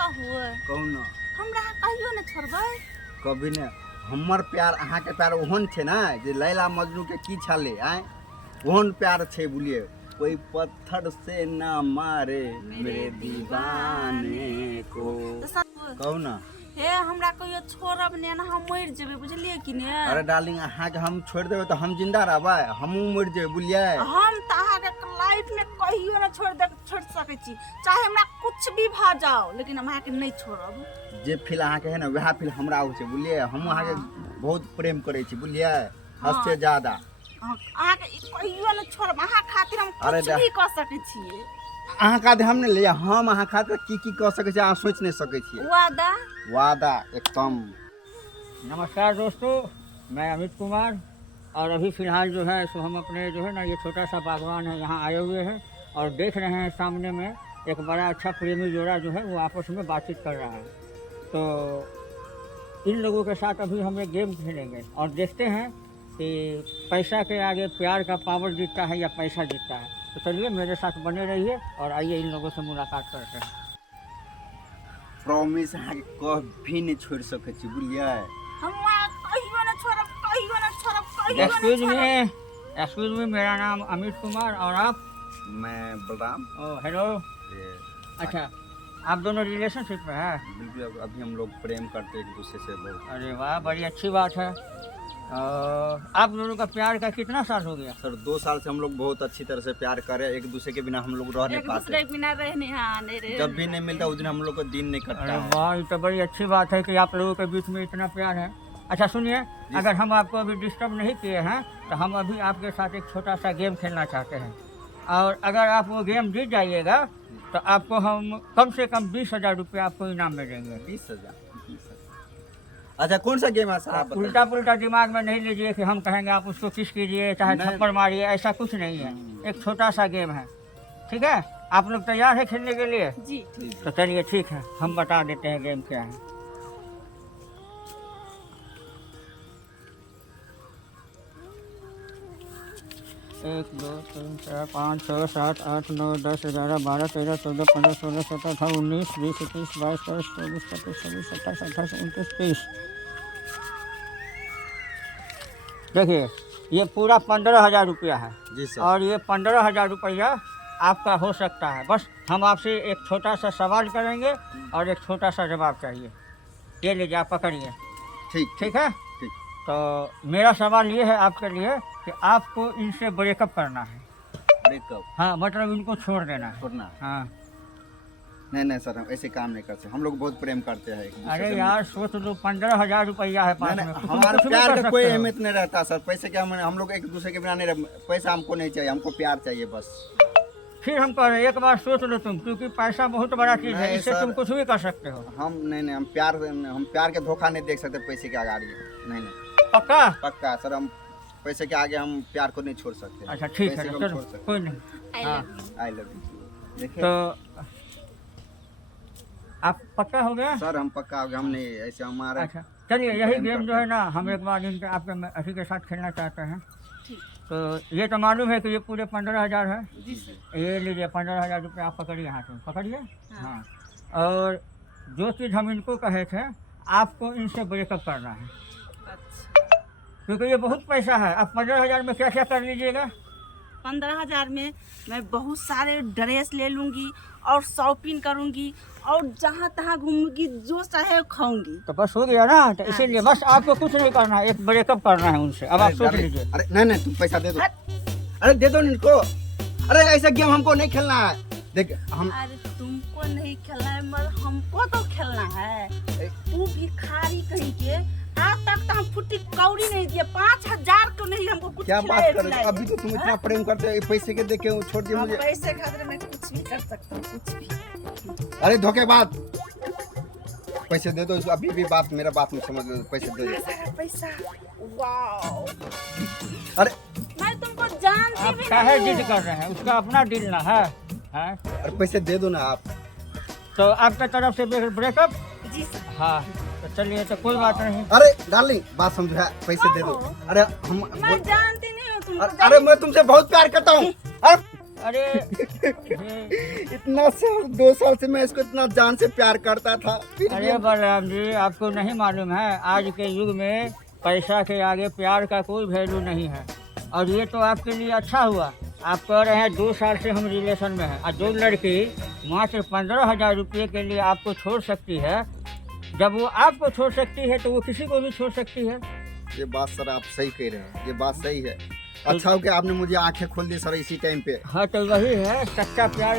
कहू कहू ना हमरा कहियो न छोड़बै कभी ने हमर प्यार अहाँ के प्यार ओहन छे ना जे लैला मजनू के की छाले आए ओहन प्यार छे बोलिए कोई पत्थर से ना मारे मेरे दीवाने को कहू ना हे हमरा कहियो छोड़ब ने ना हम मर जेबै बुझलिए कि ने अरे डार्लिंग अहाँ के हम छोड़ देबै तो हम जिंदा रहबै हमहू मर जेबै बुझलिए हम त अहाँ के लाइफ में कहियो न छोड़ सकै छी चाहे हमरा कुछ भी भ जाओ लेकिन हम अहाँ के नहीं छोड़ब जे फील अहाँ के है ना वह फील हमरा हो छे बुझलिए हम अहाँ के बहुत प्रेम करे छी बुझलिए हद से ज्यादा अहाँ के कहियो न छोड़ब अहाँ खातिर हम कुछ भी कर सकै छी अहाँ खातिर हम नहीं लिया हम अहाँ खातिर की कर सकै छी अहाँ सोच नहीं सकै छी वादा वादा एकदम। नमस्कार दोस्तों, मैं अमित कुमार और अभी फ़िलहाल जो है सो हम अपने जो है ना ये छोटा सा बागवान है यहाँ आए हुए हैं और देख रहे हैं सामने में एक बड़ा अच्छा प्रेमी जोड़ा जो है वो आपस में बातचीत कर रहा है। तो इन लोगों के साथ अभी हम एक गेम खेलेंगे और देखते हैं कि पैसा के आगे प्यार का पावर जीतता है या पैसा जीतता है। तो चलिए मेरे साथ बने रहिए और आइए इन लोगों से मुलाकात करते हैं। प्रॉमिस अहाँ के कभी नहीं छोड़ सकै छी बुझलिए हम कहियो न छोड़ब कहियो न छोड़ब कहियो एक्सक्यूज मी, मेरा नाम अमित कुमार और आप? मैं बलराम। Oh hello. अच्छा, आप दोनों रिलेशनशिप में हैं? बिल्कुल, अभी हम लोग प्रेम करते हैं एक दूसरे से बहुत। अरे वाह, बड़ी अच्छी बात है। आप दोनों का प्यार का कितना साल हो गया? सर 2 साल से हम लोग बहुत अच्छी तरह से प्यार कर रहे हैं, एक दूसरे के बिना हम लोग रह नहीं एक पाते। दूसरे के बिना रह नहीं आने रे जब भी नहीं मिलता उस दिन हम लोग को दिन नहीं कटता अरे है। वाह, ये तो बड़ी अच्छी बात है कि आप लोगों के बीच में इतना प्यार है। अच्छा सुनिए, अगर हम आपको अभी डिस्टर्ब नहीं किए हैं तो हम अभी आपके साथ एक छोटा सा गेम खेलना चाहते हैं और अगर आप वो गेम जीत जाइएगा तो आपको हम कम से कम 20,000 रुपये आपको इनाम में देंगे। 20,000। अच्छा कौन सा गेम है सर आप बताइए? उल्टा पुल्टा दिमाग में नहीं लीजिए कि हम कहेंगे आप उसको किस कीजिए चाहे थप्पड़ मारिए, ऐसा कुछ नहीं है। एक छोटा सा गेम है, ठीक है? आप लोग तैयार है खेलने के लिए? जी तो चलिए ठीक है, हम बता देते हैं गेम क्या है। 1 2 3 4 5 6 7 8 9 10 11 12 13 14 15 16 17 18 19 20 21 22 23 24 25 26 27 28 29 30। देखिए ये पूरा 15,000 रुपया है जी सर। और ये 15,000 रुपया आपका हो सकता है। बस हम आपसे एक छोटा सा सवाल करेंगे और एक छोटा सा जवाब चाहिए। ये लीजिए, आप पकड़िए। ठीक है? ठीक। तो मेरा सवाल ये है आपके लिए कि आपको इनसे ब्रेकअप करना है। ब्रेकअप? हाँ, मतलब इनको छोड़ देना है। छोड़ना है? हाँ। नहीं सर, हम ऐसे काम नहीं करते, हम लोग बहुत प्रेम करते हैं एक दूसरे अरे से। यार सोच लो, 15,000 रुपया है पास में। हमारे प्यार का कोई अहमियत नहीं रहता सर। पैसे क्या हम लोग एक दूसरे के बिना नहीं रह, पैसा हमको नहीं चाहिए, हमको प्यार चाहिए बस। फिर हम कह रहे हैं, एक बार सोच लो तुम, क्योंकि पैसा बहुत बड़ा चीज है, नहीं इससे सर। तुम कुछ भी कर सकते हो। हम नहीं हम प्यार के धोखा नहीं देख सकते पैसे के आगे। नहीं पक्का? पक्का सर, हम पैसे के आगे हम प्यार को नहीं छोड़ सकते। अच्छा ठीक पैसे है, को हम चलो छोड़ सकते। कोई नहीं। हाँ, आई लव यू। देखिए तो आप पक्का हो गया? सर हम पक्का हो गया, हम नहीं ऐसे हमारा। अच्छा चलिए, यही गेम जो है ना हम एक बार इनके आपके अभी के साथ खेलना चाहते हैं। तो ये तो मालूम है कि ये पूरे 15,000 है। जी सर। ये लीजिए 15,000 रुपये आप पकड़िए, हाथ में पकड़िए। हाँ, और जो चीज़ हम इनको कहे थे, आपको इनसे ब्रेकअप करना है अच्छा, क्योंकि ये बहुत पैसा है। आप 15,000 में क्या क्या कर लीजिएगा? 15,000 में मैं बहुत सारे ड्रेस ले लूंगी और शॉपिंग करूंगी और जहाँ तहाँ घूमूंगी, जो चाहे खाऊंगी। तो बस हो गया ना। तो इसीलिए बस आपको कुछ नहीं करना है, एक ब्रेकअप करना है उनसे। अब आप सोच लीजिए। अरे नहीं तुम पैसा दे दो। अरे दे दो इनको। अरे ऐसा गेम हमको नहीं खेलना है। देख हम। अरे तुमको नहीं खेलना है मगर हमको तो खेलना है। तू भिखारी कहीं के, आज तक तो हम फुटी कौड़ी नहीं दिए, 5,000 तो नहीं हमको कुछ क्या बात खिलाए कर रहे हो? पिलाए। अभी तो तुम इतना प्रेम करते हो, पैसे के देखे वो छोड़ दिए हाँ, मुझे। पैसे खातिर मैं कुछ भी कर सकता हूँ, कुछ भी। अरे धोखेबाज, पैसे दे दो अभी भी। बात मेरा बात नहीं समझ लो, पैसे दे दो। पैसा, वाओ, अरे मैं तुमको जानती आप भी चाहे नहीं जिद कर रहे हैं, उसका अपना डील ना है। हैं? अरे पैसे दे दो ना आप। तो आपके तरफ से ब्रेकअप? जी सर। हाँ, तो चलिए, तो कोई बात नहीं। अरे डार्लिंग बात समझो, पैसे दे दो। अरे हम मैं जानती नहीं हूँ तुमको। अरे मैं तुमसे बहुत प्यार करता हूँ। अरे ये- इतना साल 2 साल से मैं इसको इतना जान से प्यार करता था, फिर अरे भी बलराम जी, आपको नहीं मालूम है आज के युग में पैसा के आगे प्यार का कोई वैल्यू नहीं है। और ये तो आपके लिए अच्छा हुआ, आप कह रहे हैं 2 साल से हम रिलेशन में हैं, और जो लड़की मात्र 15,000 रुपये के लिए आपको छोड़ सकती है, जब वो आपको छोड़ सकती है तो वो किसी को भी छोड़ सकती है। ये बात सर आप सही कह रहे हैं, ये बात सही है। अच्छा हो कि आपने मुझे आंखें खोल दी सर इसी टाइम पे। हाँ तो वही है सच्चा प्यार